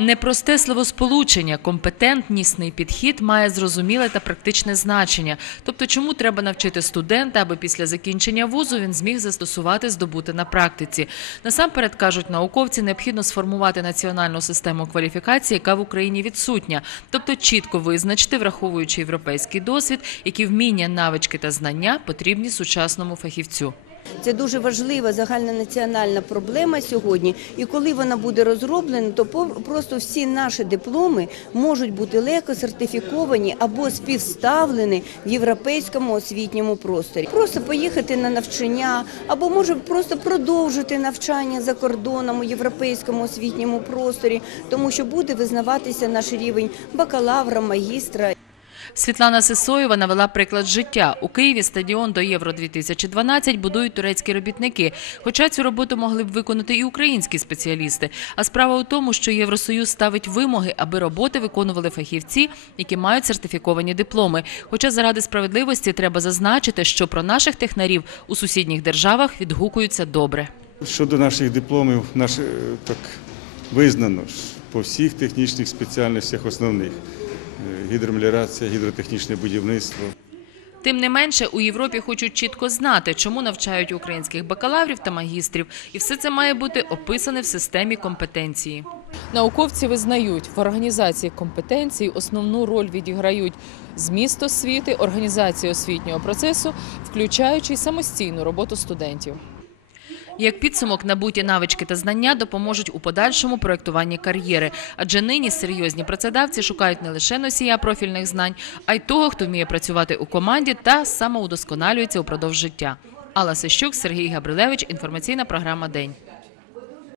Непросте словосполучення, компетентнісний підхід має зрозуміле та практичне значення. Тобто, чому треба навчити студента, аби після закінчення вузу він зміг застосувати здобути на практиці. Насамперед кажуть науковці, необхідно сформувати національну систему кваліфікації, яка в Україні відсутня, тобто чітко визначити, враховуючи європейський досвід, які вміння, навички та знання потрібні сучасному фахівцю. Це дуже важлива загальнонаціональна проблема сьогодні. І коли вона буде розроблена, то просто всі наші дипломи можуть бути легко сертифіковані або співставлені в європейському освітньому просторі. Просто поїхати на навчання, або може просто продовжити навчання за кордоном у європейському освітньому просторі, тому що буде визнаватися наш рівень бакалавра, магістра. Світлана Сисоєва навела приклад життя. У Києві стадіон до Євро 2012 будують турецькі робітники. Хоча цю роботу могли б виконати і українські спеціалісти. А справа у тому, що Євросоюз ставить вимоги, аби роботи виконували фахівці, які мають сертифіковані дипломи. Хоча заради справедливості треба зазначити, що про наших технарів у сусідніх державах відгукуються добре. Щодо наших дипломів, наш, е, так визнано по всіх технічних спеціальностях основних. Гідромеліорація, гідротехнічне будівництво. Тим не менше, у Європі хочуть чітко знати, чому навчають українських бакалаврів та магістрів, і все це має бути описане в системі компетенції. Науковці визнають, в організації компетенцій основну роль відіграють зміст освіти, організація освітнього процесу, включаючи й самостійну роботу студентів. Як підсумок, набуті навички та знання допоможуть у подальшому проєктуванні кар'єри, адже нині серйозні працедавці шукають не лише носія профільних знань, а й того, хто вміє працювати у команді та самоудосконалюється упродовж життя. Алла Сищук, Сергій Габрилевич. Інформаційна програма День.